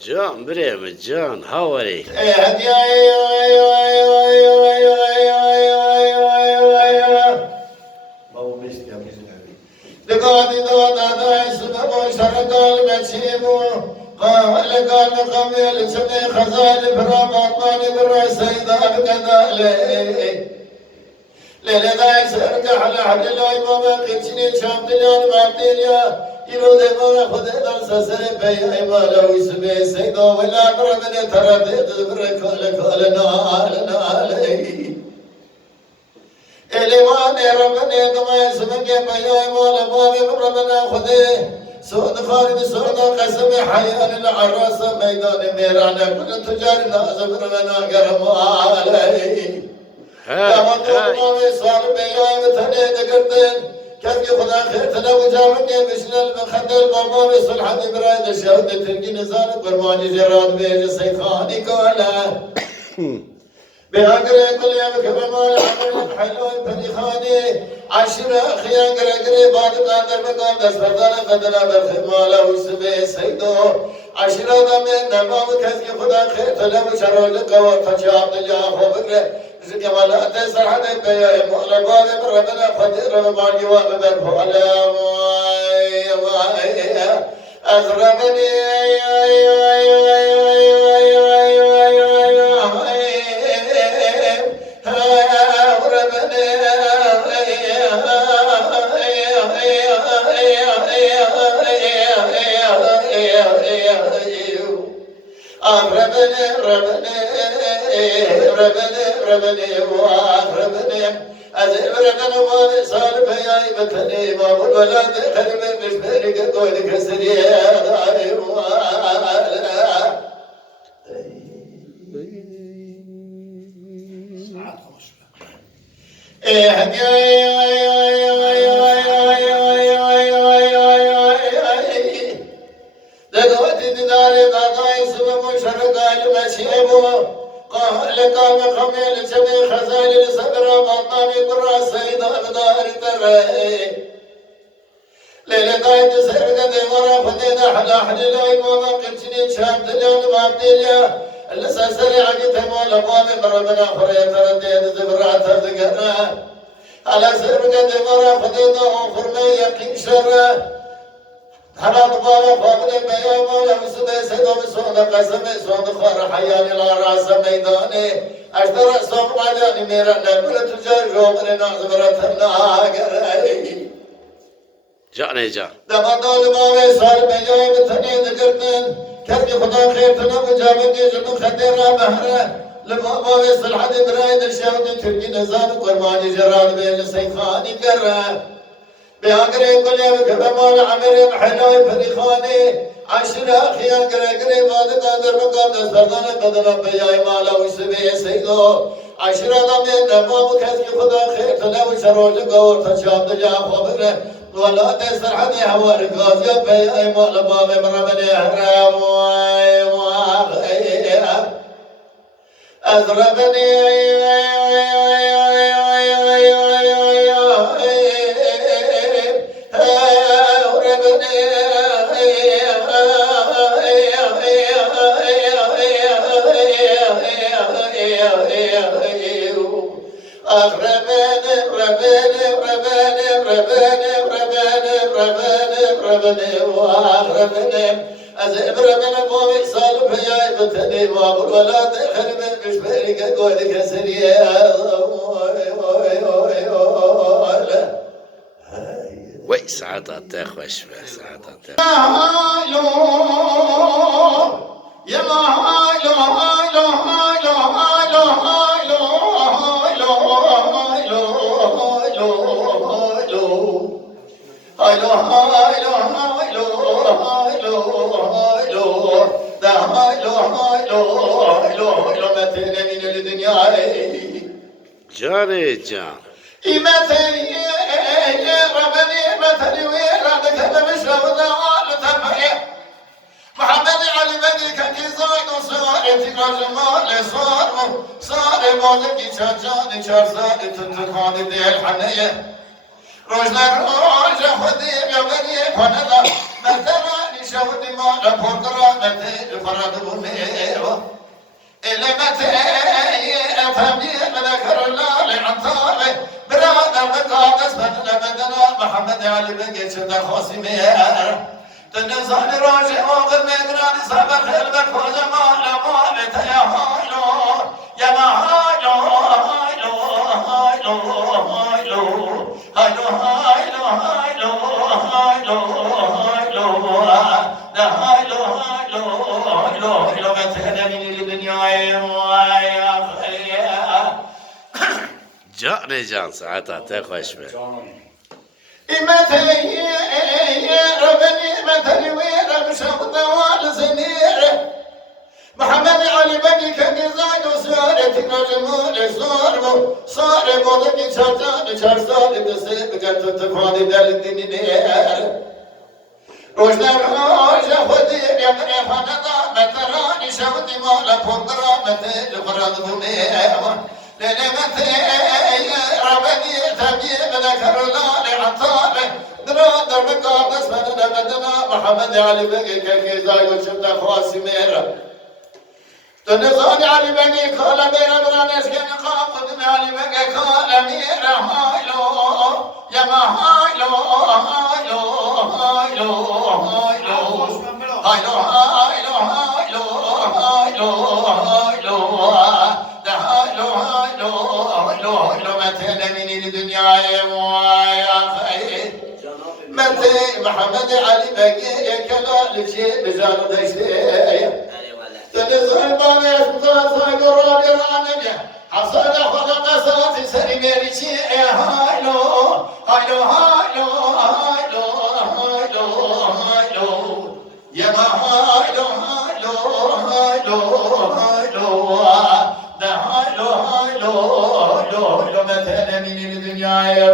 John, breve, John, how are you? ليلة دايس ارجع على حد الله ما كنتني شام دليل ما دليا يرو دمر خد درس سر بي ما لو يسبي سيدو ولا برمن ترى دبر كل نال اليوان ربنا كما اسمك بي ما لباب ربنا خده سود خالد سود قسم حيان العراس ميدان ميرانا كل تجار ناس ربنا كرم عليه هاي صار بيوم ثاني ذكرتين كيف خدا خير تلو جامعي بشل بخدل بابا بصلح إبراهيم الشهود تركي نزار قرباني جراد بيج سيخاني كولا بأجر كل يوم كمال عمل حلو فريخاني عشرة خيان قرقري بعد قادر مقام دس بدل قدنا بالخمالة وسبي سيدو عشرة دم نمام كذي خدا خير تلو شرول قوة تشاب دليا خبر كمالات سرحد بيا مولا باب ربنا قدر رباني وابن فولا أزرمني ربني وآخربني أزيب ربنا ما صار بياي بتني ما ولا تخرب مش بيرك قولك سريع دايم لقام خميل سبي خزائن صدر بطاني قرى سيد أبدار ترى ليلة دايت سرقة دمرة خدينا حلا حليلا إماما قلتني شاب دليل ما بديليا اللسا سريعة قتما لبابي بربنا خرية ترديد زبرات ذكرنا على سرقة دمرة خدينا وخرمي يقين شرة حرام بالا فاضل بيوم ولا مسبي سيدو مسون قسم سون خار حيان الراس ميداني اشترى سون ماداني ميرا نبل تجار جومن نازبرتنا غري جاني جان دمدال باوي سال بيوم ثني ذكرتن كذب خدا خير تنا مجابني جنو خدرا بهره لما باوي صلحت برايد الشهود تركي نزان قرباني جراد بين سيخاني كره بأجر كل يوم كمان عمر حلو فريخاني عشرة خيار كرقري بعد قادر مقام دستردان قدر بياي مالا وسبي سيدو عشرة دمين نمام كذي خدا خير تلو شروج قور تشاب دجا خبر ولا تسر حدي حوار قاضي بياي مالا باب مرمني حرام أزربني أزيب ربنا بومي صالح يا بتني بابور ولا تخرب مش بيرك قولك سريع وي سعادة تخوش سعادة يا هايلو هايلو هايلو هايلو هايلو هايلو هايلو هايلو هايلو هايلو هايلو da haylo haylo haylo haylo metene minel dünyayı. Canı can. İmeteni Rabbeni meteni ve Rabbeke demiş Rabbine alı tepeye. Muhammed Ali Bedi kendi zaydo sâreti rajmâle sârmu. Sâre bazı ki çarcan içarsa tutukhanı değil haneye. Rojlar roja hudim ya beni panada. Mertena nişavdi mâle portara mete faradı bu meva. Elemete etemdiye medekarlâle antâle. Birader mekâdes bedene bedena Muhammed Ali Bedi geçinde khasimiye. تنزل راجع وغير مدران سبق خلبك وجمال مالت يا هايلو يا ما هايلو هايلو هايلو هايلو هايلو هايلو هايلو هايلو هايلو لا هايلو هايلو هايلو هايلو بتهدى من الدنيا يا خيا Canı can saate tek hoş be. İmetey Rabbeni meteli ve Rabşah'da var zenire Muhammed Ali Bedi kendi zaydo sâreti rajmâle sârmu Sâre modu ki çarcan içarsa dedesi biken tutukhanı derdini nere Rojlar roja hudim ya beni hanada meterani şavdi mâle portara mete lükharadı bu meva Lelemete Rabbeni tabiye medekarlâle antâle Dırâdır mekâdes bedene bedena Muhammed Ali Bedi kendi zaydo çimde khâsimera Tönezani Ali Bedi kâle meyre bıran eşkeni kâmudum Ali Bedi kâle meyre haylo Yema haylo haylo haylo haylo Haylo haylo haylo haylo haylo Da haylo haylo haylo haylo Metene minil dünyaya muaya khayr Mete Muhammed Ali Bedi yekelâli şey bijanı deşte تنزل بابي أسمتان سايدو رابي رانبيا حصل خلق ساتي سري ميري شيء هايلو هايلو هايلو هايلو هايلو هايلو يما هايلو هايلو هايلو هايلو ده هايلو هايلو هايلو هايلو متى من الدنيا يا